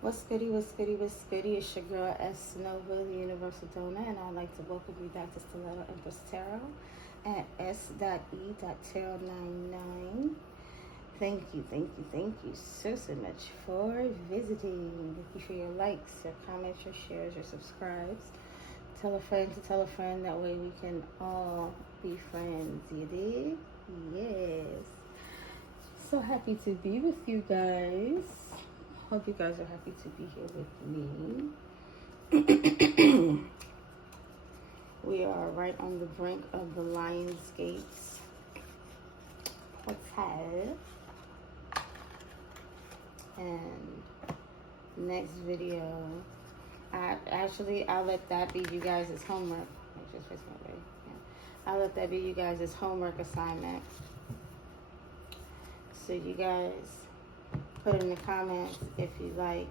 What's goody, what's goody, what's goody? It's your girl S Nova, the Universal Donor, and I'd like to welcome you back to Stiletto Empress Tarot at s.e.tarot99. Thank you so much for visiting. Thank you for your likes, your comments, your shares, your subscribes. Tell a friend to tell a friend, that way we can all be friends, you dig? Yes. So happy to be with you guys. Hope you guys are happy to be here with me. We are right on the brink of the Lionsgate's portal. And next video, I'll let that be you guys' homework. I'll let that be you guys' homework assignment. So you guys put in the comments if you like,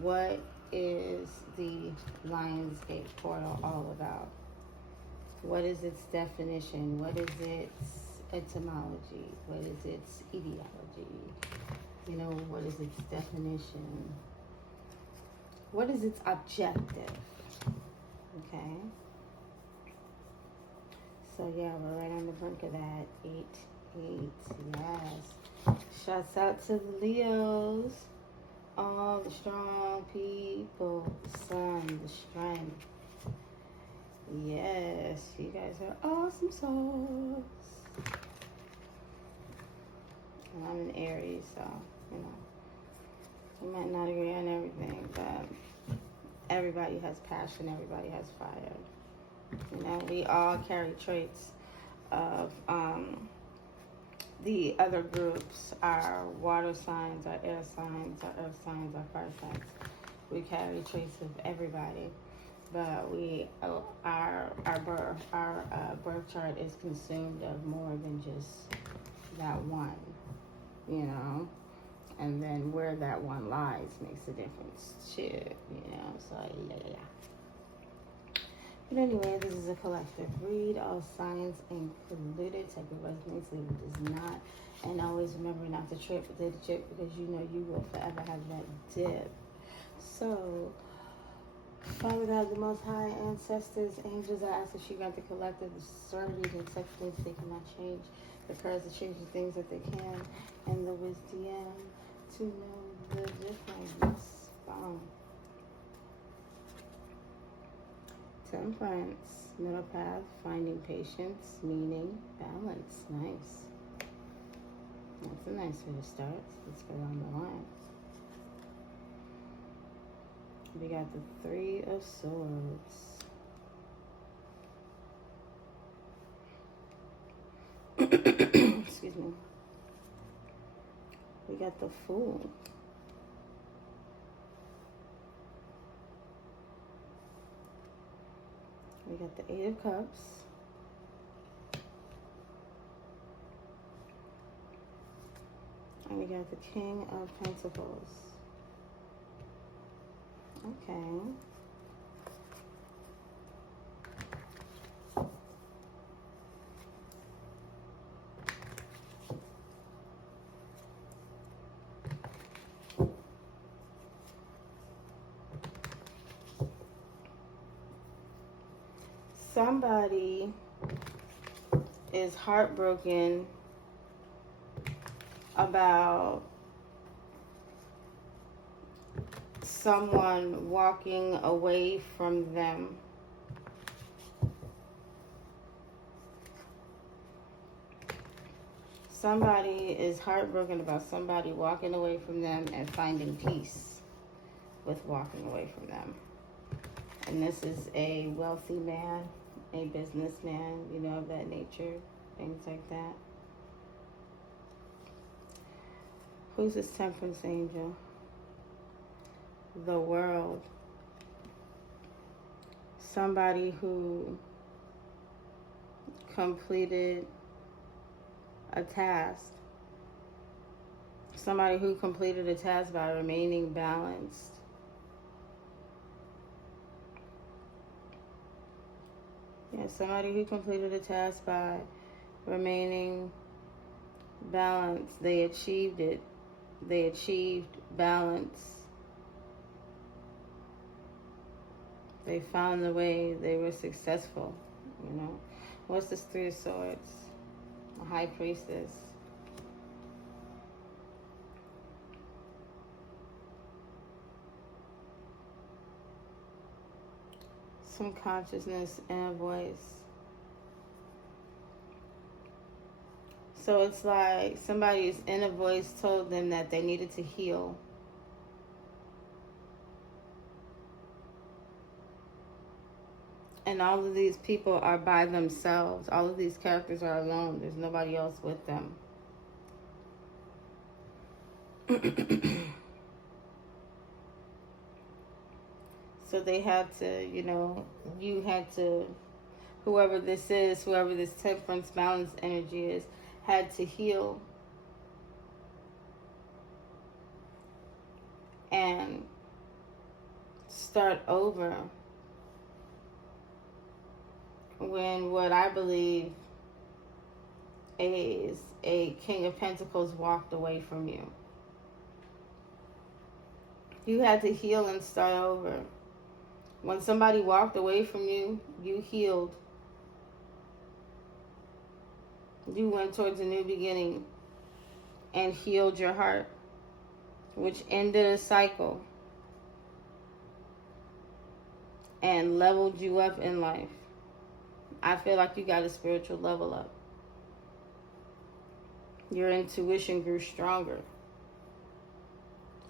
what is the Lionsgate portal all about? What is its definition? What is its etymology? What is its ideology? You know, what is its definition? What is its objective? Okay. So yeah, we're right on the brink of that. 8, yes. Shouts out to the Leos. All the strong people. The sun, the strength. Yes, you guys are awesome souls. And I'm an Aries, so, you know, we might not agree on everything, but everybody has passion, everybody has fire. You know, we all carry traits of the other groups, our water signs, our air signs, our earth signs, our fire signs. We carry traits of everybody, but our birth chart is consumed of more than just that one, you know. And then where that one lies makes a difference too, you know. So yeah. But anyway, this is a collective read. All signs included. Take it resonates, leave it does not. And always remember not to trip with the chip, because you know you will forever have that dip. So, Father God, the Most High, ancestors, angels, I ask that you grant the collective the serenity and accept things they cannot change, the courage to change the things that they can, and the wisdom to know the difference. Temperance, middle path, finding patience, meaning, balance. Nice. That's a nice way to start. Let's go down the line. We got the Three of Swords. Excuse me. We got the Fool. We got the Eight of Cups. And we got the King of Pentacles. Okay. Somebody is heartbroken about someone walking away from them. Somebody is heartbroken about somebody walking away from them and finding peace with walking away from them. And this is a wealthy man, a businessman, you know, of that nature, things like that. Who's this Temperance angel? The World. Somebody who completed a task. Somebody who completed a task by remaining balanced. Yeah, somebody who completed a task by remaining balanced. They achieved it. They achieved balance They found the way. They were successful. You know, what's this Three of Swords? A High Priestess. Some consciousness and a voice. So it's like somebody's inner voice told them that they needed to heal. And all of these people are by themselves. All of these characters are alone. There's nobody else with them. So they had to, you know, you had to, whoever this is, whoever this temperance balance energy is, had to heal and start over when what I believe is a King of Pentacles walked away from you. You had to heal and start over. When somebody walked away from you, you healed. You went towards a new beginning and healed your heart, which ended a cycle and leveled you up in life. I feel like you got a spiritual level up. Your intuition grew stronger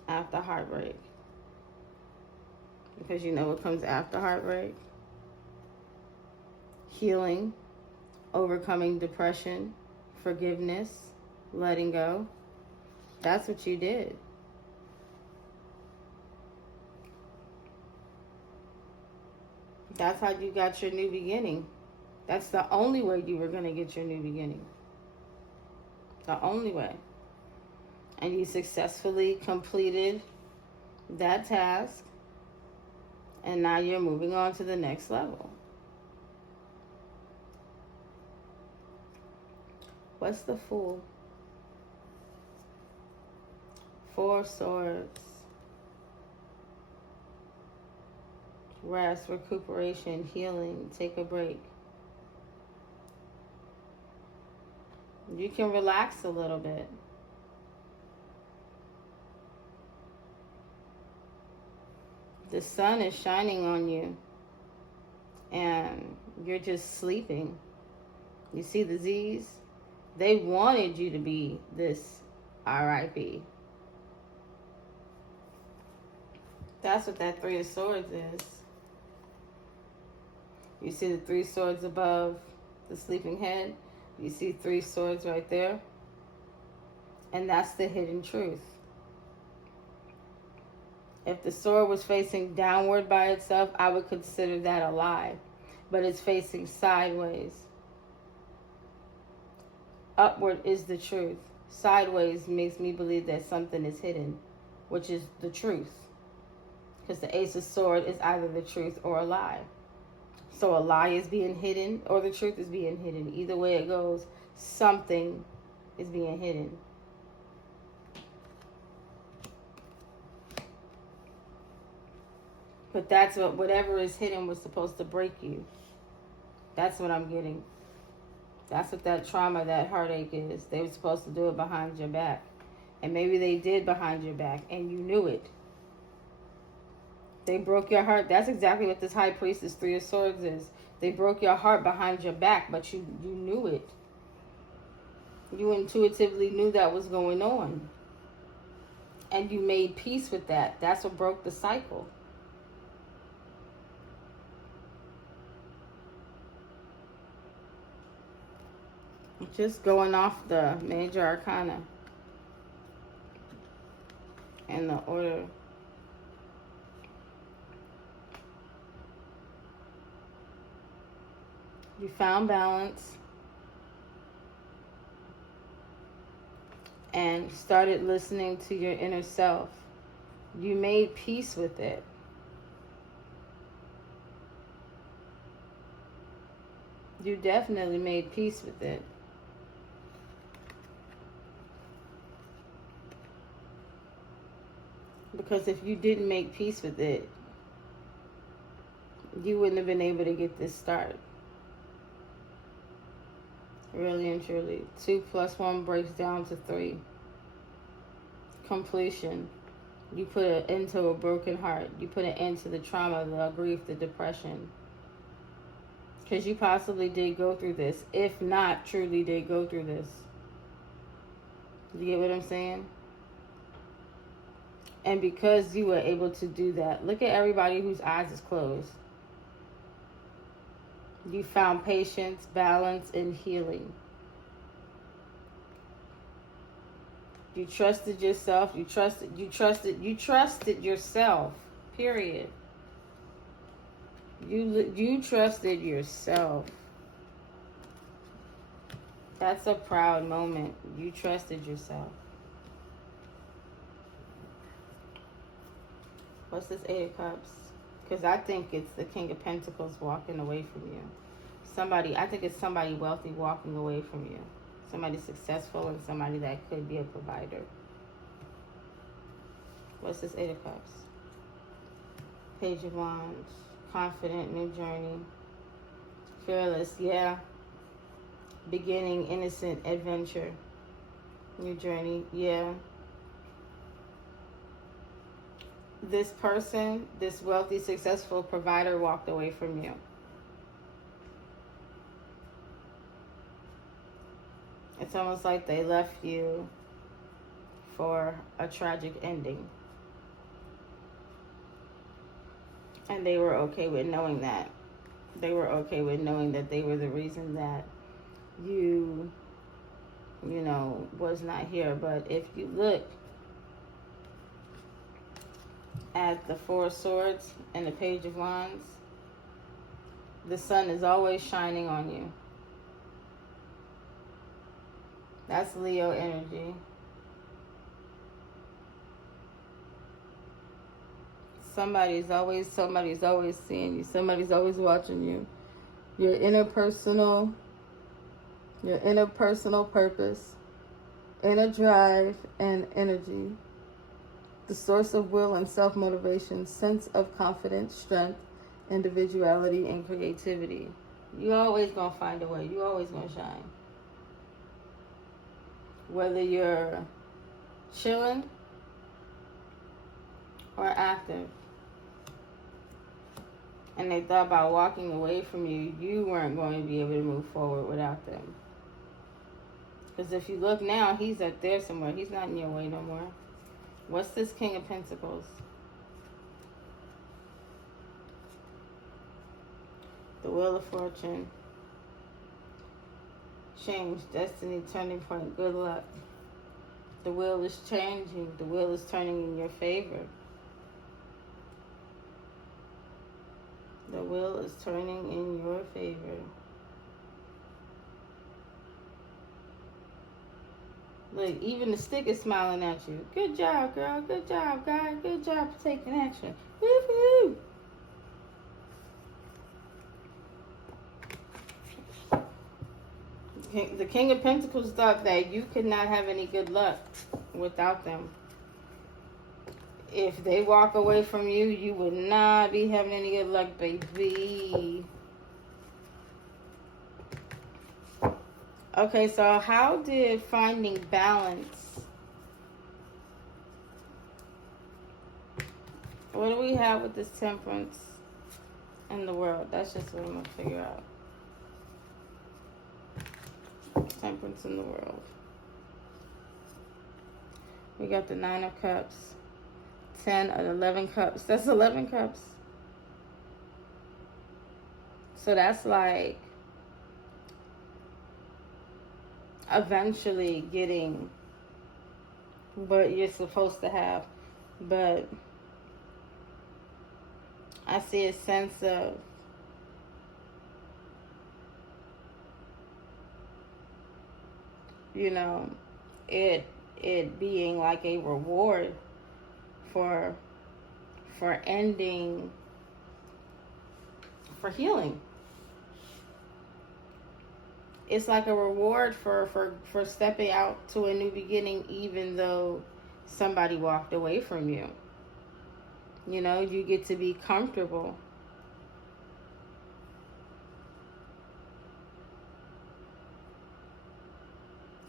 after heartbreak. Because you know what comes after heartbreak? Healing, overcoming depression, forgiveness, letting go. That's what you did. That's how you got your new beginning. That's the only way you were going to get your new beginning. The only way. And you successfully completed that task. And now you're moving on to the next level. What's the Fool? Four of Swords. Rest, recuperation, healing, take a break. You can relax a little bit. The sun is shining on you and you're just sleeping. You see the Z's? They wanted you to be this RIP. That's what that Three of Swords is. You see the Three Swords above the sleeping head? You see three swords right there? And that's the hidden truth. If the sword was facing downward by itself, I would consider that a lie. But it's facing sideways. Upward is the truth. Sideways makes me believe that something is hidden, which is the truth. Because the Ace of Swords is either the truth or a lie. So a lie is being hidden or the truth is being hidden. Either way it goes, something is being hidden. But that's what, whatever is hidden was supposed to break you. That's what I'm getting. That's what that trauma, that heartache is. They were supposed to do it behind your back. And maybe they did behind your back and you knew it. They broke your heart. That's exactly what this High Priestess Three of Swords is. They broke your heart behind your back, but you knew it. You intuitively knew that was going on. And you made peace with that. That's what broke the cycle. Just going off the major arcana and the order. You found balance and started listening to your inner self. You made peace with it. You definitely made peace with it. Because if you didn't make peace with it, you wouldn't have been able to get this start. Really and truly. 2 plus 1 breaks down to 3. Completion. You put an end to a broken heart. You put an end to the trauma, the grief, the depression. Because you possibly did go through this. If not, truly did go through this. You get what I'm saying? And because you were able to do that, look at everybody whose eyes is closed. You found patience, balance, and healing. You trusted yourself. You trusted yourself. Period. You trusted yourself. That's a proud moment. You trusted yourself. What's this 8 of Cups? Because I think it's the King of Pentacles walking away from you. I think it's somebody wealthy walking away from you. Somebody successful and somebody that could be a provider. What's this 8 of Cups? Page of Wands. Confident, new journey. Fearless, yeah. Beginning, innocent, adventure. New journey, yeah. This person, this wealthy, successful provider walked away from you. It's almost like they left you for a tragic ending. And they were okay with knowing that. They were okay with knowing that they were the reason that you was not here. But if you look at the 4 of Swords and the Page of Wands, the sun is always shining on you. That's Leo energy. Somebody's always seeing you. Somebody's always watching you. Your interpersonal purpose, inner drive and energy, the source of will and self-motivation, sense of confidence, strength, individuality, and creativity. You always gonna find a way. You always gonna shine. Whether you're chilling or active. And they thought about walking away from you, you weren't going to be able to move forward without them. Because if you look now, he's up there somewhere. He's not in your way no more. What's this King of Pentacles? The Wheel of Fortune. Change, destiny, turning point, good luck. The wheel is changing. The wheel is turning in your favor. The wheel is turning in your favor. Look, even the stick is smiling at you. Good job, girl. Good job, guy. Good job for taking action. Woo-hoo! The King of Pentacles thought that you could not have any good luck without them. If they walk away from you, you would not be having any good luck, baby. Okay, so how did finding balance... What do we have with this Temperance in the world? That's just what I'm going to figure out. Temperance in the world. We got the 9 of Cups. 10 of 11 Cups. That's 11 Cups. So that's like eventually getting what you're supposed to have. But I see a sense of it being like a reward for ending, for healing. It's like a reward for stepping out to a new beginning, even though somebody walked away from you. You get to be comfortable.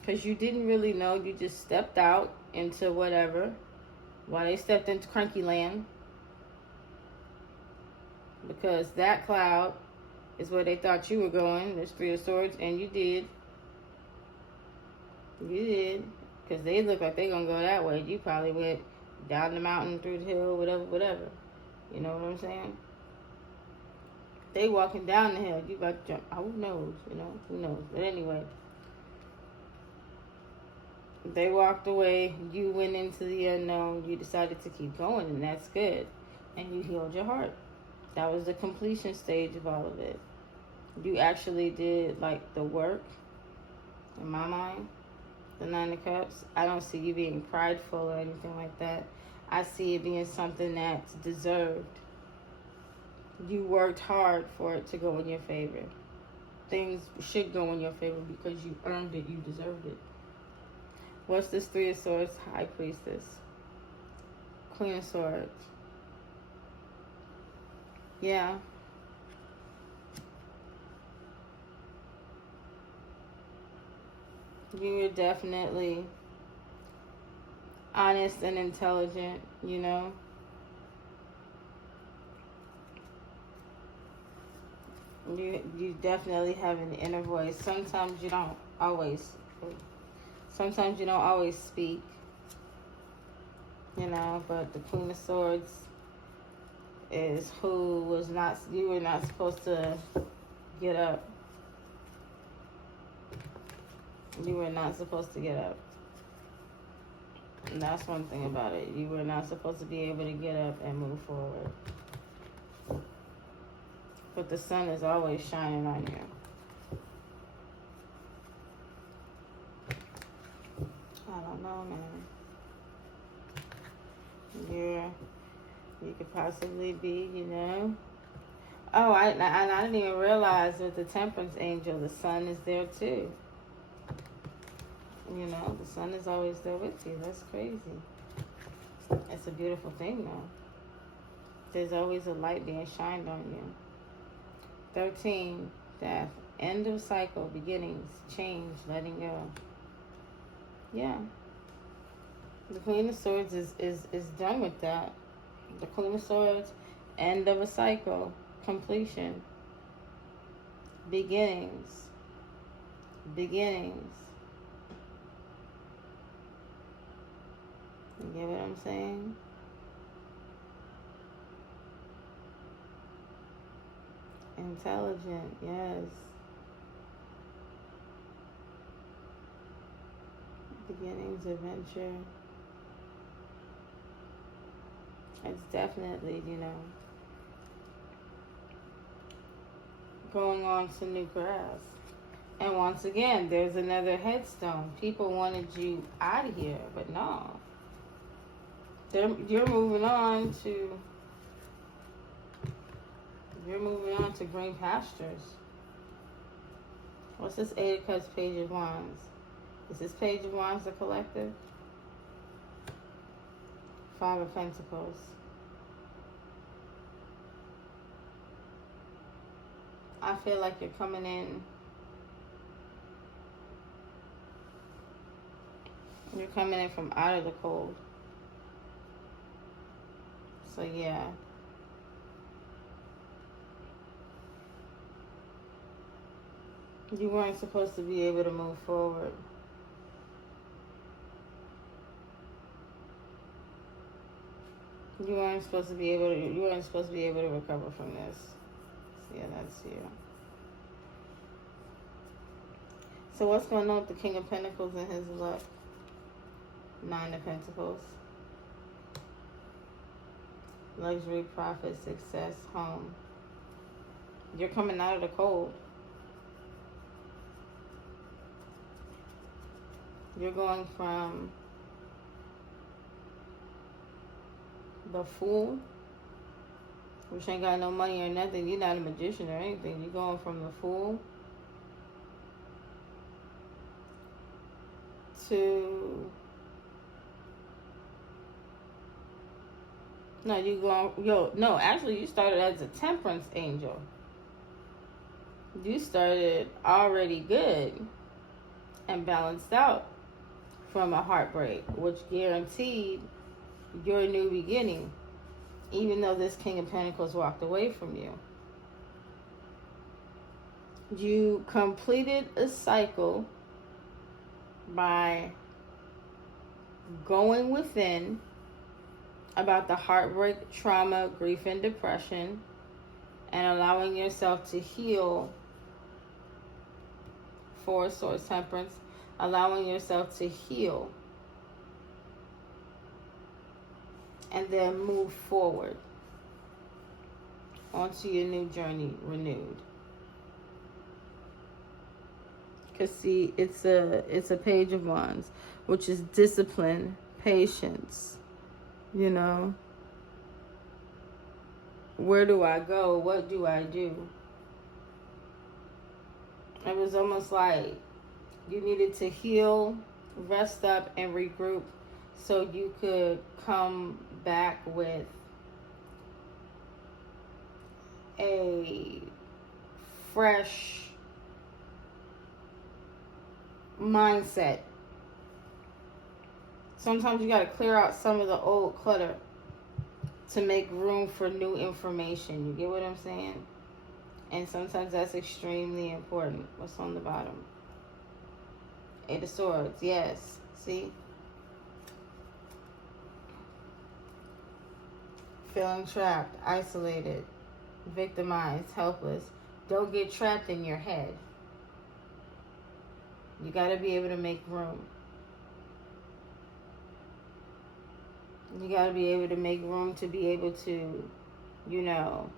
Because you didn't really know. You just stepped out into whatever. While they stepped into Cranky Land. Because that cloud is where they thought you were going. There's Three of Swords. And you did. You did. Because they look like they're going to go that way. You probably went down the mountain, through the hill, whatever. You know what I'm saying? They walking down the hill. You about to jump. Who knows? Who knows? But anyway. They walked away. You went into the unknown. You decided to keep going. And that's good. And you healed your heart. That was the completion stage of all of it. You actually did, like, the work. In my mind. The Nine of Cups. I don't see you being prideful or anything like that. I see it being something that's deserved. You worked hard for it to go in your favor. Things should go in your favor because you earned it. You deserved it. What's this Three of Swords? High Priestess. Queen of Swords. Yeah. You're definitely honest and intelligent, you know. You definitely have an inner voice. Sometimes you don't always speak, you know, but the Queen of Swords is you were not supposed to get up. You were not supposed to get up. And that's one thing about it. You were not supposed to be able to get up and move forward. But the sun is always shining on you. I don't know, man. You could possibly be, you know. Oh, I didn't even realize with the Temperance Angel, the sun is there too. You know, the sun is always there with you. That's crazy. It's a beautiful thing, though. There's always a light being shined on you. 13, death. End of cycle, beginnings, change, letting go. Yeah. The Queen of Swords is done with that. The Queen of Swords, end of a cycle, completion. Beginnings. Beginnings. You get what I'm saying? Intelligent, yes. Beginnings, adventure. It's definitely, you know, going on to new grass. And once again, there's another headstone. People wanted you out of here, but no. You're moving on to green pastures. What's this Eight of Cups, Page of Wands? Is this Page of Wands the collective? Five of Pentacles. I feel like you're coming in. You're coming in from out of the cold. So yeah. You weren't supposed to be able to move forward. You weren't supposed to be able to recover from this. So yeah, that's you. So what's going on with the King of Pentacles and his luck? Nine of Pentacles. Luxury, profit, success, home. You're coming out of the cold. You're going from the Fool, which ain't got no money or nothing. You're not a magician or anything. You're going from the Fool to... No, actually you started as a Temperance Angel. You started already good. and balanced out from a heartbreak, which guaranteed your new beginning, even though this King of Pentacles walked away from you. You completed a cycle by going within about the heartbreak, trauma, grief, and depression, and allowing yourself to heal. Four of Swords, Temperance, allowing yourself to heal and then move forward onto your new journey renewed. Because see, it's a Page of Wands, which is discipline, patience, you know. Where do I go? What do I do? It was almost like you needed to heal, rest up, and regroup so you could come back with a fresh mindset. Sometimes you got to clear out some of the old clutter to make room for new information. You get what I'm saying? And sometimes that's extremely important. What's on the bottom? Eight of Swords. Yes. See? Feeling trapped, isolated, victimized, helpless. Don't get trapped in your head. You got to be able to make room. You got to be able to make room to be able to, you know,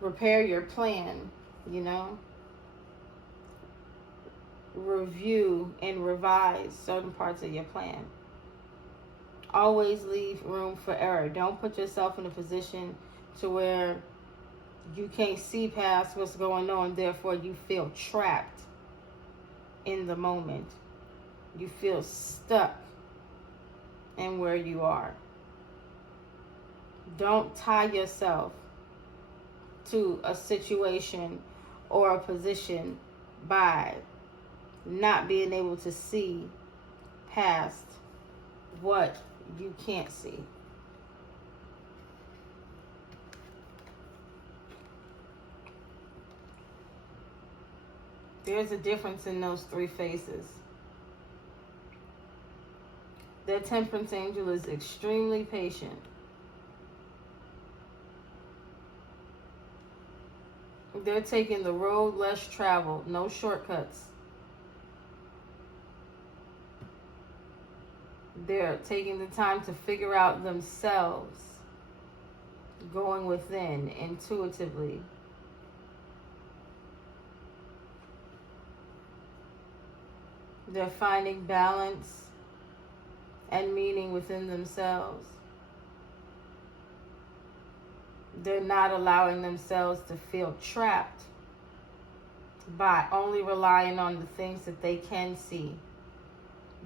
repair your plan, you know, review and revise certain parts of your plan. Always leave room for error. Don't put yourself in a position to where you can't see past what's going on, therefore you feel trapped in the moment. You feel stuck in where you are. Don't tie yourself to a situation or a position by not being able to see past what you can't see. There's a difference in those three faces. Their Temperance angel is extremely patient. They're taking the road less traveled, no shortcuts. They're taking the time to figure out themselves, going within intuitively. They're finding balance and meaning within themselves. They're not allowing themselves to feel trapped by only relying on the things that they can see,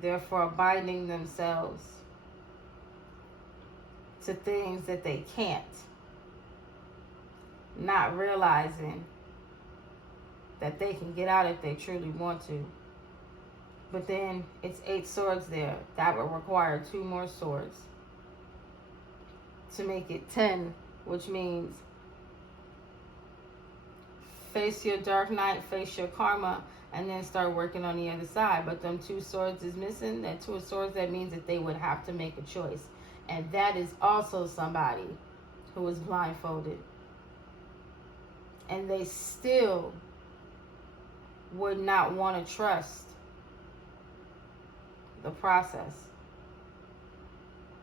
therefore binding themselves to things that they can't, not realizing that they can get out if they truly want to. But then it's 8 swords there. That would require 2 more swords to make it 10, which means face your dark night, face your karma, and then start working on the other side. But them 2 swords is missing. That 2 swords, that means that they would have to make a choice. And that is also somebody who is blindfolded. And they still would not want to trust the process.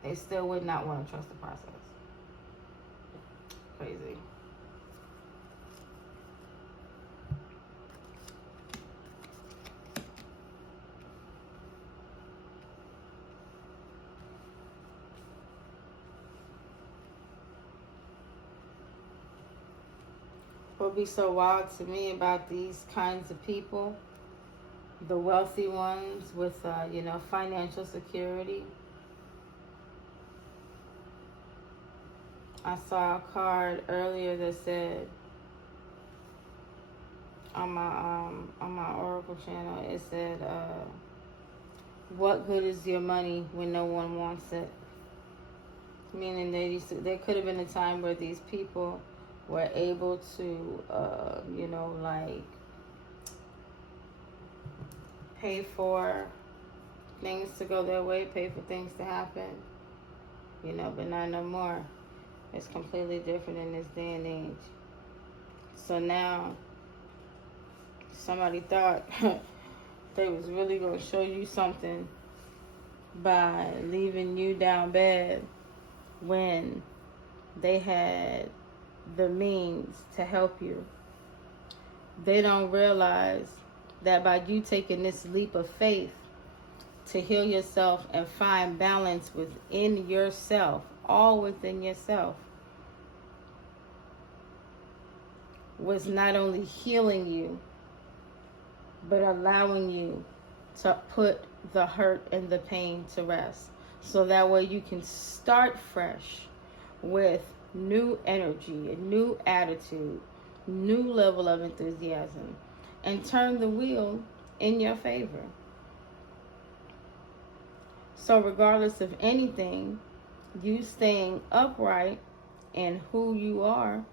They still would not want to trust the process. Crazy. What would be so wild to me about these kinds of people, the wealthy ones with, financial security, I saw a card earlier that said on my Oracle channel, it said, "What good is your money when no one wants it?" Meaning there could have been a time where these people were able to, like pay for things to go their way, pay for things to happen, but not no more. It's completely different in this day and age. So now, somebody thought they was really going to show you something by leaving you down bad when they had the means to help you. They don't realize that by you taking this leap of faith to heal yourself and find balance within yourself, all within yourself, was not only healing you, but allowing you to put the hurt and the pain to rest. So that way you can start fresh with new energy, a new attitude, new level of enthusiasm, and turn the wheel in your favor. So regardless of anything, you staying upright in who you are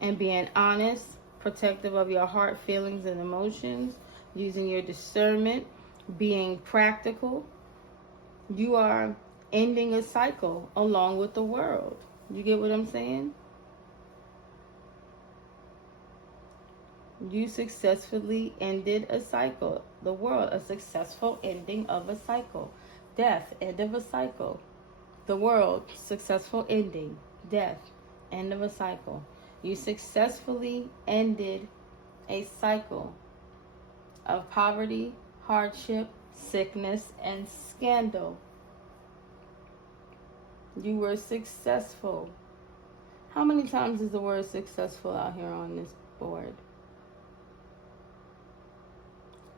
and being honest, protective of your heart, feelings, and emotions, using your discernment, being practical, you are ending a cycle along with the world. You get what I'm saying? You successfully ended a cycle. The world, a successful ending of a cycle. Death, end of a cycle. The world, successful ending. Death, end of a cycle. You successfully ended a cycle of poverty, hardship, sickness, and scandal. You were successful. How many times is the word successful out here on this board?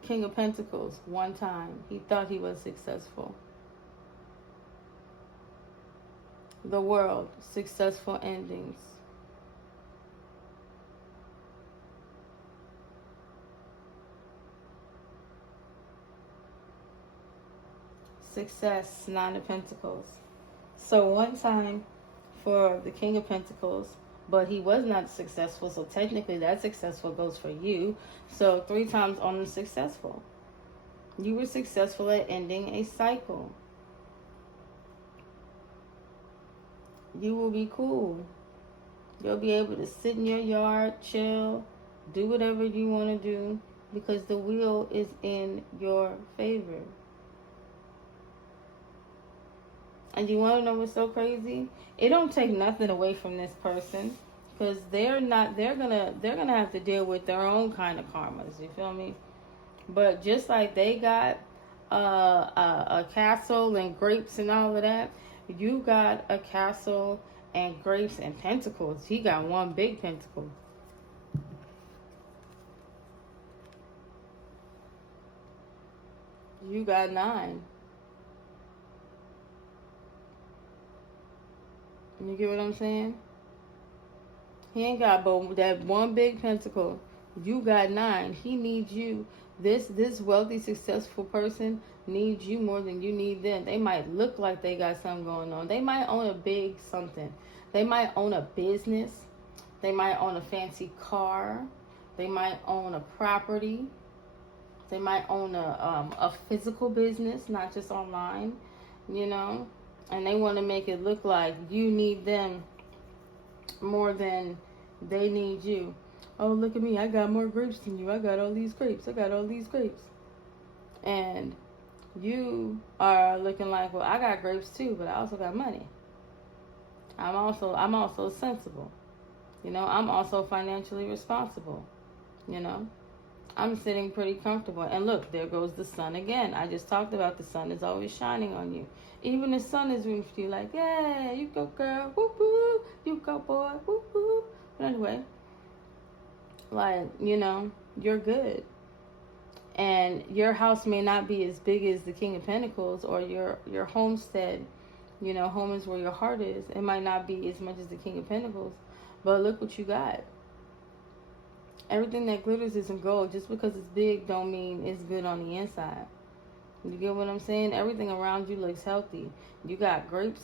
King of Pentacles, one time. He thought he was successful. The world, successful endings. Success, Nine of Pentacles. So one time for the King of Pentacles, but he was not successful, so technically that successful goes for you. So 3 times on the successful. You were successful at ending a cycle. You will be cool. You'll be able to sit in your yard, chill, do whatever you want to do, because the wheel is in your favor. And you want to know what's so crazy? It don't take nothing away from this person, because they're gonna have to deal with their own kind of karmas. You feel me? But just like they got a castle and grapes and all of that, you got a castle and grapes and pentacles. He got one big pentacle. You got 9. You get what I'm saying? He ain't got but that one big pentacle. You got 9. He needs you. This wealthy, successful person needs you more than you need them. They might look like they got something going on. They might own a big something. They might own a business. They might own a fancy car. They might own a property. They might own a physical business, not just online, And they want to make it look like you need them more than they need you. Oh, look at me. I got more grapes than you. I got all these grapes. I got all these grapes. And you are looking like, well, I got grapes too, but I also got money. I'm also sensible. I'm also financially responsible. I'm sitting pretty comfortable. And look, there goes the sun again. I just talked about the sun is always shining on you. Even the sun is rooting for you, like, yeah, you go, girl, whoop, whoop, you go, boy, whoop, whoop. But anyway, you're good. And your house may not be as big as the King of Pentacles, or your homestead You know, home is where your heart is. It might not be as much as the King of Pentacles, but look what you got. Everything that glitters isn't gold. Just because it's big don't mean it's good on the inside. You get what I'm saying? Everything around you looks healthy. You got grapes,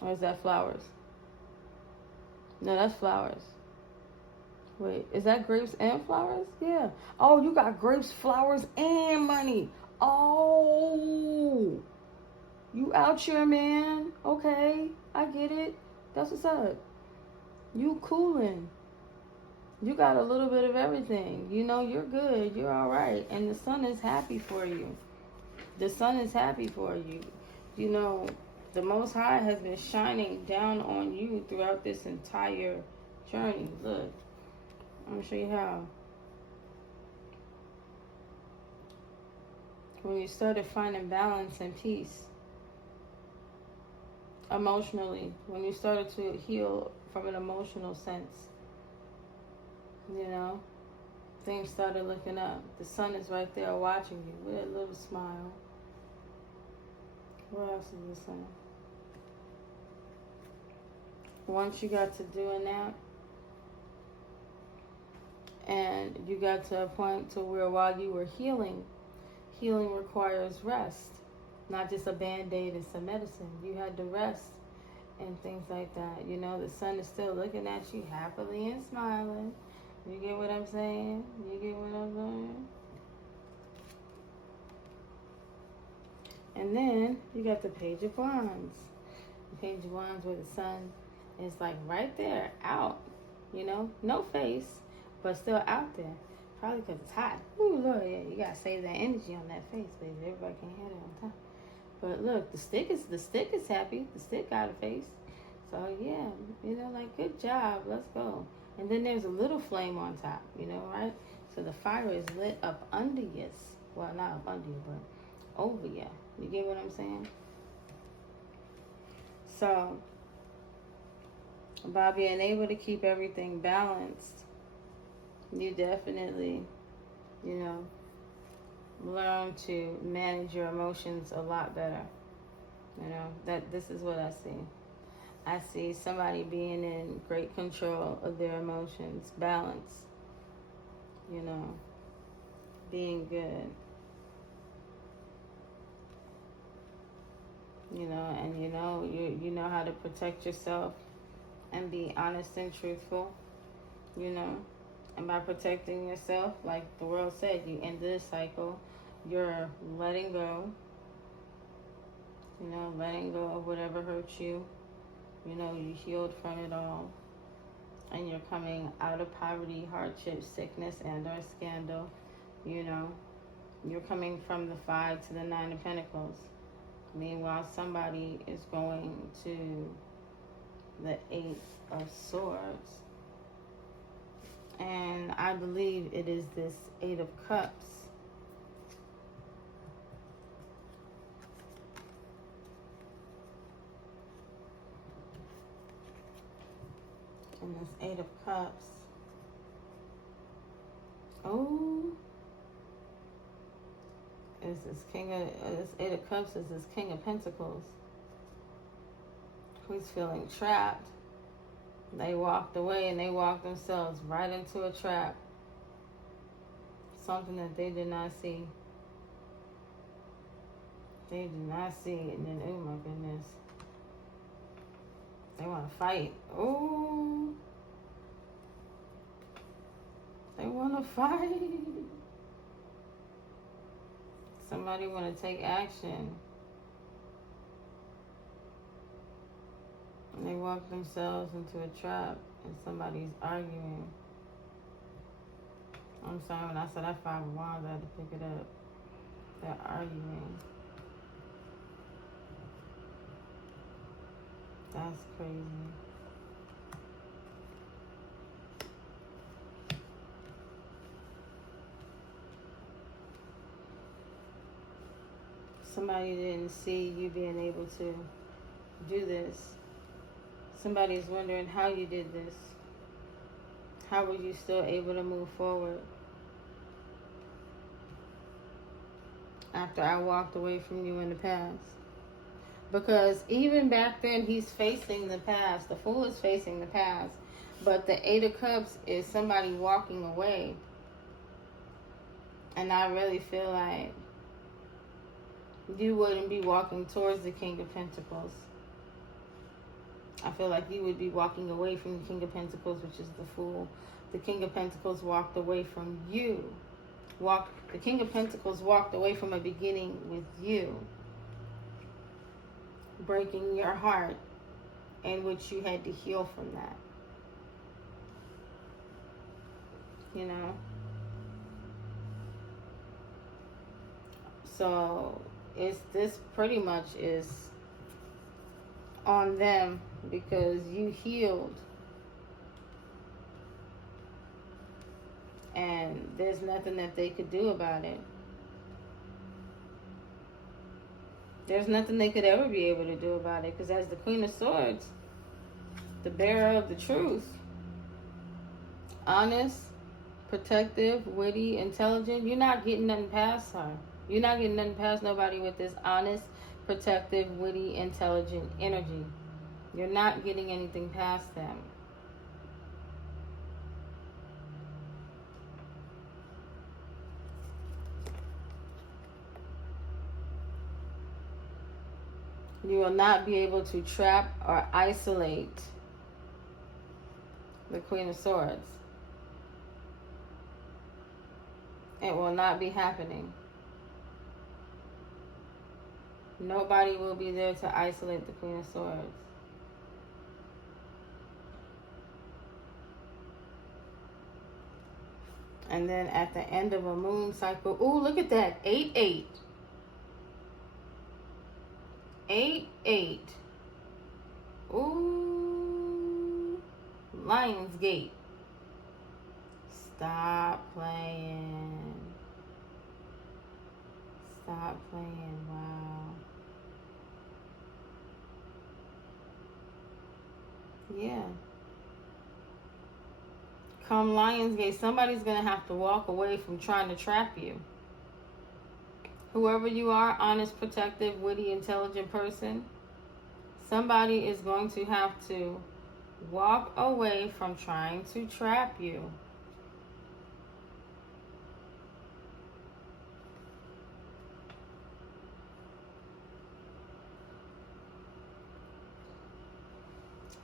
or is that flowers? No, that's flowers. Wait, is that grapes and flowers? Yeah. Oh, you got grapes, flowers, and money. Oh, you out here, man. Okay, I get it. That's what's up. You coolin'. You got a little bit of everything. You know, you're good. You're all right. And the sun is happy for you. The sun is happy for you. You know, the Most High has been shining down on you throughout this entire journey. Look, I'm going to show you how. When you started finding balance and peace emotionally, when you started to heal from an emotional sense, you know, things started looking up. The sun is right there watching you with a little smile. What else is the sun? Once you got to doing that, and you got to a point to where while you were healing requires rest, not just a band-aid and some medicine. You had to rest and things like that. You know, the sun is still looking at you happily and smiling. You get what I'm saying? You get what I'm saying? And then you got the Page of Wands. The Page of Wands where the sun is like right there, out. You know, no face, but still out there. Probably because it's hot. Ooh, Lord, yeah, you gotta save that energy on that face, baby. Everybody can't have it on top. But look, the stick is happy. The stick got a face. So yeah, you know, like good job. Let's go. And then there's a little flame on top, you know, right? So the fire is lit up under you. Well, not up under you, but over you. You get what I'm saying? So by being able to keep everything balanced, you definitely, you know, learn to manage your emotions a lot better. You know, that this is what I see. I see somebody being in great control of their emotions, balance, you know, being good. You know, and you know how to protect yourself and be honest and truthful, you know. And by protecting yourself, like the world said, you end this cycle, you're letting go, you know, letting go of whatever hurt you. You know, you healed from it all. And you're coming out of poverty, hardship, sickness, and or scandal. You know, you're coming from the 5 to the 9 of Pentacles. Meanwhile, somebody is going to the 8 of Swords. And I believe it is this 8 of Cups. And this 8 of Cups. Oh. Is this this 8 of Cups is this King of Pentacles. Who's feeling trapped. They walked away and they walked themselves right into a trap. Something that they did not see. They did not see it. And then, oh my goodness. They want to fight. Oh. They want to fight. Somebody want to take action. And they walk themselves into a trap and somebody's arguing. I'm sorry, when I said that 5 of Wands, I had to pick it up. They're arguing. That's crazy. Somebody didn't see you being able to do this. Somebody's wondering how you did this. How were you still able to move forward? After I walked away from you in the past. Because even back then, he's facing the past. The Fool is facing the past. But the Eight of Cups is somebody walking away. And I really feel like you wouldn't be walking towards the King of Pentacles. I feel like you would be walking away from the King of Pentacles, which is the Fool. The King of Pentacles walked away from you. The King of Pentacles walked away from a beginning with you, breaking your heart, in which you had to heal from that. You know? So this pretty much is on them because you healed. And there's nothing that they could do about it. There's nothing they could ever be able to do about it. Because as the Queen of Swords, the bearer of the truth, honest, protective, witty, intelligent, you're not getting nothing past her. You're not getting nothing past nobody with this honest, protective, witty, intelligent energy. You're not getting anything past them. You will not be able to trap or isolate the Queen of Swords. It will not be happening. Nobody will be there to isolate the Queen of Swords. And then at the end of a moon cycle, ooh, look at that, 8-8. 8-8. Ooh. Lionsgate. Stop playing. Stop playing. Wow. Yeah. Come Lionsgate, somebody's going to have to walk away from trying to trap you. Whoever you are, honest, protective, witty, intelligent person, somebody is going to have to walk away from trying to trap you.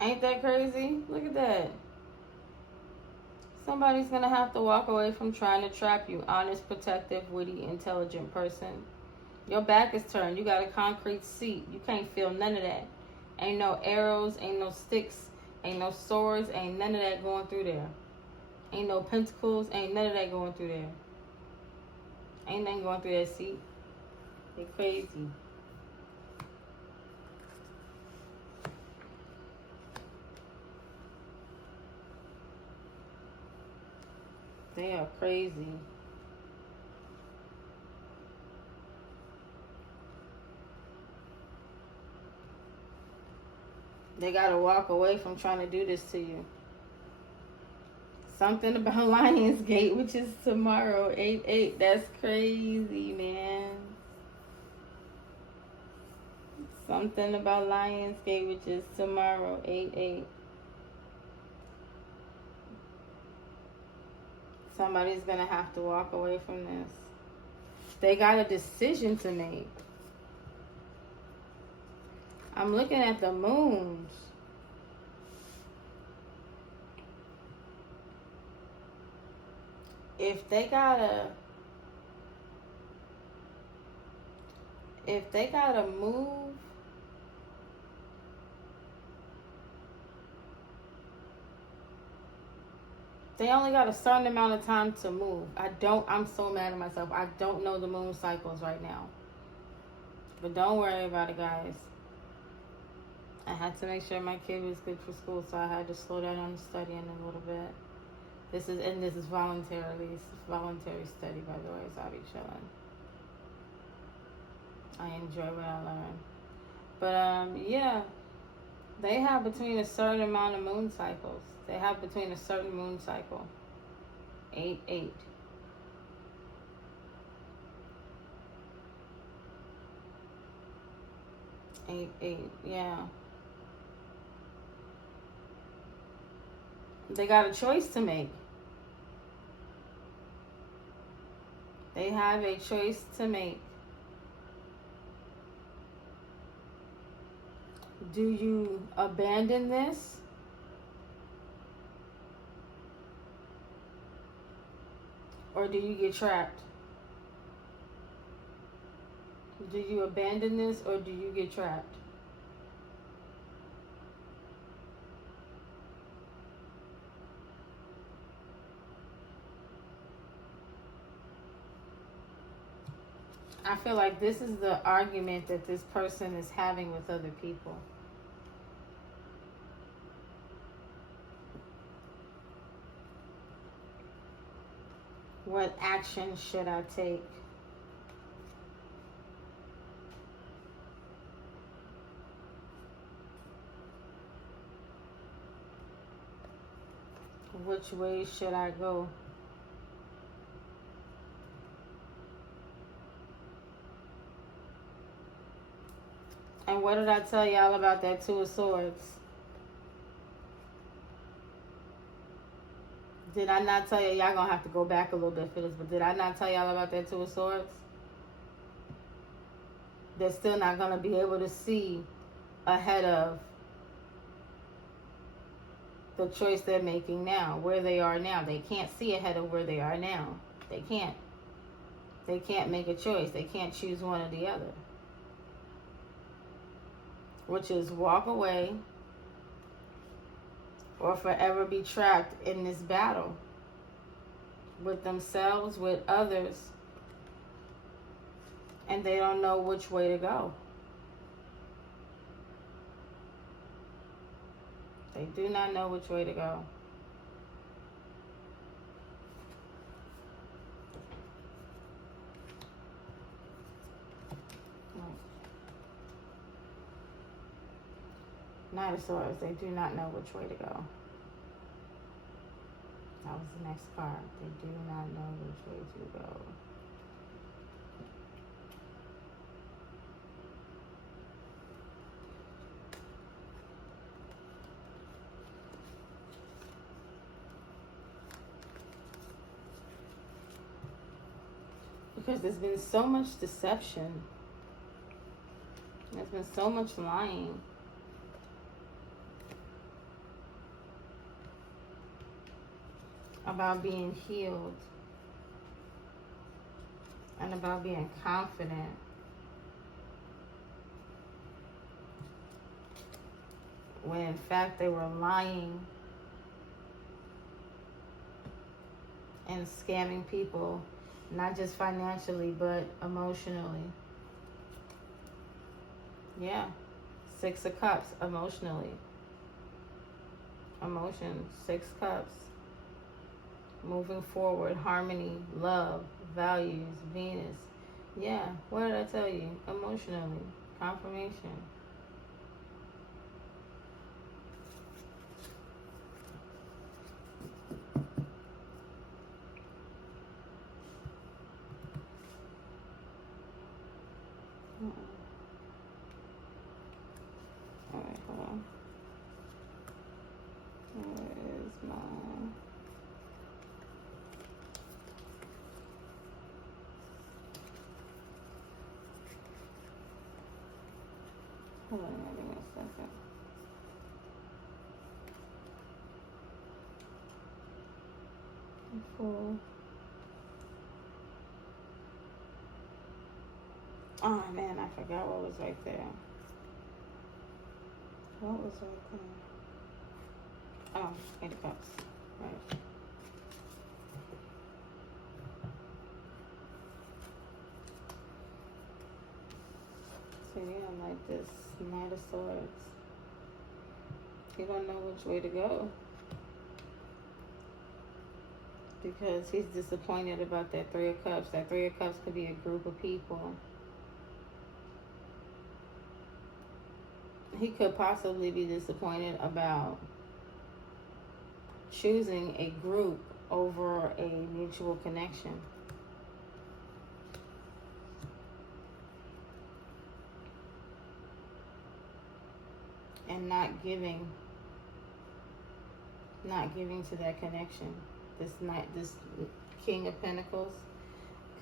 Ain't that crazy? Look at that. Somebody's going to have to walk away from trying to trap you. Honest, protective, witty, intelligent person. Your back is turned. You got a concrete seat. You can't feel none of that. Ain't no arrows, ain't no sticks, ain't no swords, ain't none of that going through there. Ain't no pentacles, ain't none of that going through there. Ain't nothing going through that seat. You're crazy. They are crazy. They gotta walk away from trying to do this to you. Something about Lionsgate, which is tomorrow, 8-8. That's crazy, man. Something about Lionsgate, which is tomorrow, 8-8. Somebody's gonna have to walk away from this. They got a decision to make. I'm looking at the moons. If they gotta move, they only got a certain amount of time to move. I'm so mad at myself. I don't know the moon cycles right now. But don't worry about it, guys. I had to make sure my kid was good for school, so I had to slow down on studying a little bit. This is voluntarily. It's voluntary study, by the way, so I'll be chilling. I enjoy what I learn. But, yeah. They have between a certain amount of moon cycles. They have between a certain moon cycle. 8-8. Eight, yeah. They got a choice to make. They have a choice to make. Do you abandon this? Or do you get trapped? Do you abandon this or do you get trapped? I feel like this is the argument that this person is having with other people. What action should I take? Which way should I go? And what did I tell y'all about that Two of Swords? Did I not tell y'all gonna have to go back a little bit for this, but did I not tell y'all about that Two of Swords? They're still not gonna be able to see ahead of the choice they're making now, where they are now. They can't see ahead of where they are now. They can't. They can't make a choice. They can't choose one or the other. Which is walk away or forever be trapped in this battle with themselves, with others, and they don't know which way to go. They do not know which way to go. Knight of Swords, they do not know which way to go. That was the next card. They do not know which way to go. Because there's been so much deception. There's been so much lying. About being healed. And about being confident. When in fact they were lying and scamming people. Not just financially, but emotionally. Yeah. 6 of Cups, emotionally. Emotion, 6 Cups. Moving forward, harmony, love, values, Venus. Yeah, what did I tell you? Emotionally, confirmation. Alright, hold on. Where is my... Hold on, give me a second. Fool. Oh man, I forgot what was right there. What was right there? Oh, 8 of Cups. Right. So yeah, like this Knight of Swords. He don't know which way to go. Because he's disappointed about that 3 of Cups. That 3 of Cups could be a group of people. He could possibly be disappointed about choosing a group over a mutual connection. and not giving to that connection. This King of Pentacles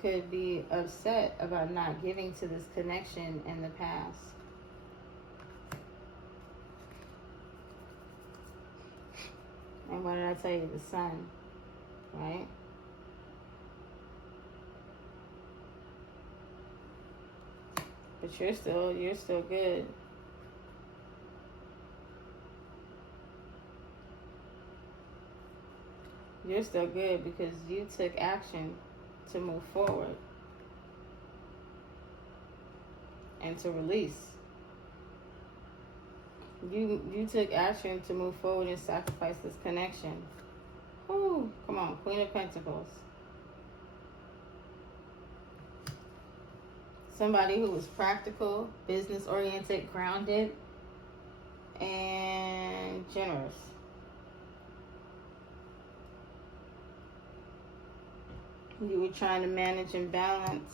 could be upset about not giving to this connection in the past. And what did I tell you? The Sun, right? But you're still good. You're still good because you took action to move forward and to release. You took action to move forward and sacrifice this connection. Whew, come on, Queen of Pentacles. Somebody who was practical, business-oriented, grounded, and generous. You were trying to manage and balance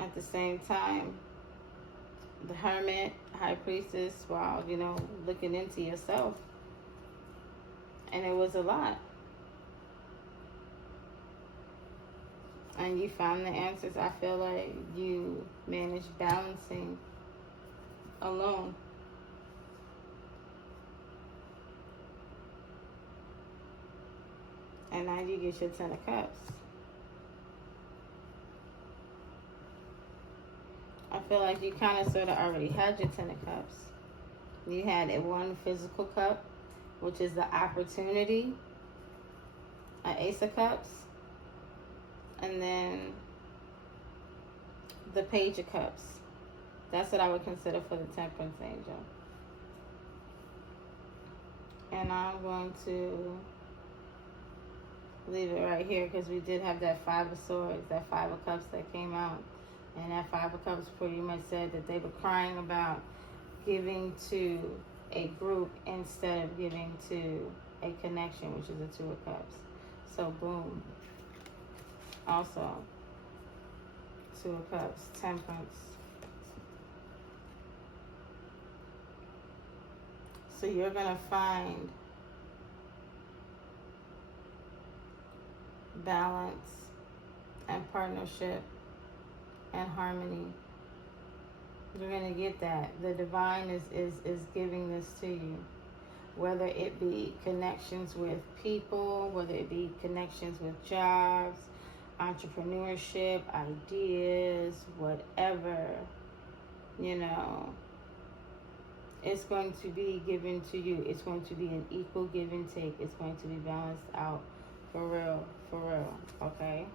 at the same time. The Hermit, High Priestess, while, looking into yourself. And it was a lot. And you found the answers. I feel like you managed balancing alone. And now you get your 10 of Cups. I feel like you kind of sort of already had your 10 of Cups. You had one physical cup, which is the opportunity, an Ace of Cups, and then the Page of Cups. That's what I would consider for the Temperance Angel. And I'm going to leave it right here because we did have that Five of Swords, that Five of Cups that came out. And that Five of Cups pretty much said that they were crying about giving to a group instead of giving to a connection, which is the Two of Cups. So boom. Also, Two of Cups, Temperance. So you're going to find balance and partnership and harmony. You're going to get that. The divine is giving this to you. Whether it be connections with people, whether it be connections with jobs, entrepreneurship, ideas, whatever, it's going to be given to you. It's going to be an equal give and take. It's going to be balanced out for real, okay?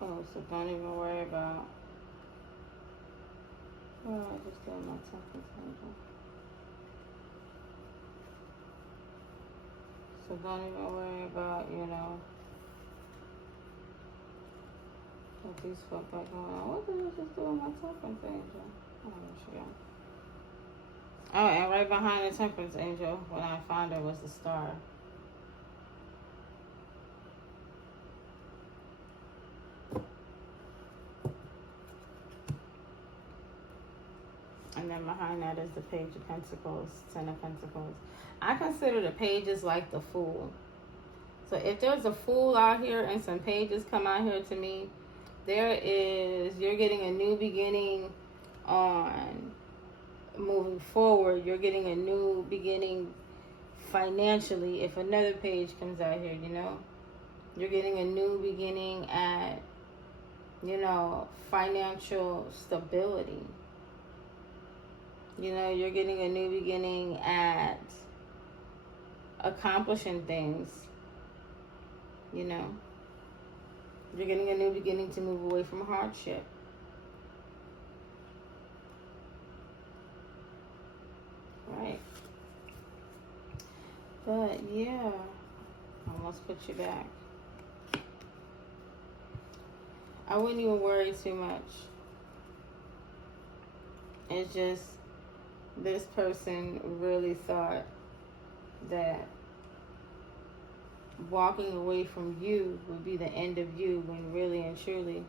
Oh, so don't even worry about, I just did my Temperance Angel. So don't even worry about, what these folk are going on. What did I just do with my Temperance Angel? Oh, there she go. Oh, and right behind the Temperance Angel, when I found her, was the Star. And then behind that is the Page of Pentacles, 10 of Pentacles. I consider the pages like the Fool. So if there's a Fool out here and some pages come out here to me, you're getting a new beginning on moving forward. You're getting a new beginning financially. If another page comes out here, you're getting a new beginning at, financial stability. You're getting a new beginning at accomplishing things. You're getting a new beginning to move away from hardship. Right. But yeah, almost put you back. I wouldn't even worry too much. It's just this person really thought that walking away from you would be the end of you, when really and truly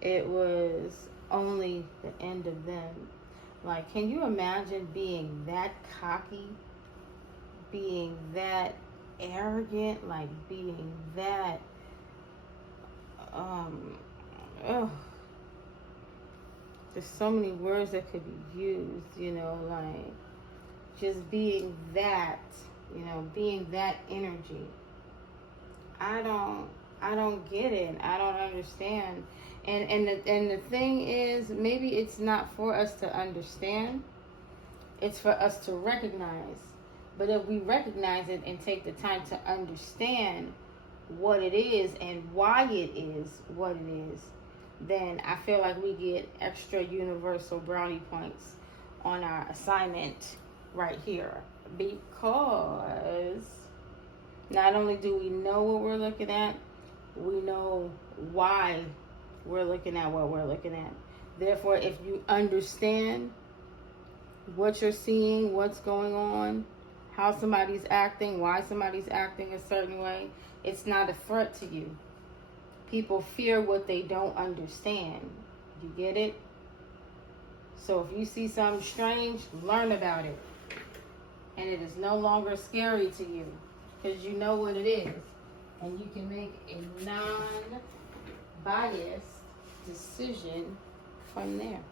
it was only the end of them. Like, can you imagine being that cocky, being that arrogant, like being that there's so many words that could be used, you know, like just being that, you know, being that energy. I don't get it. I don't understand. And the thing is, maybe it's not for us to understand. It's for us to recognize. But if we recognize it and take the time to understand what it is and why it is what it is, then I feel like we get extra universal brownie points on our assignment right here. Because not only do we know what we're looking at, we know why we're looking at what we're looking at. Therefore, if you understand what you're seeing, what's going on, how somebody's acting, why somebody's acting a certain way, it's not a threat to you. People fear what they don't understand. You get it? So if you see something strange, learn about it. And it is no longer scary to you, because you know what it is. And you can make a non-biased decision from there.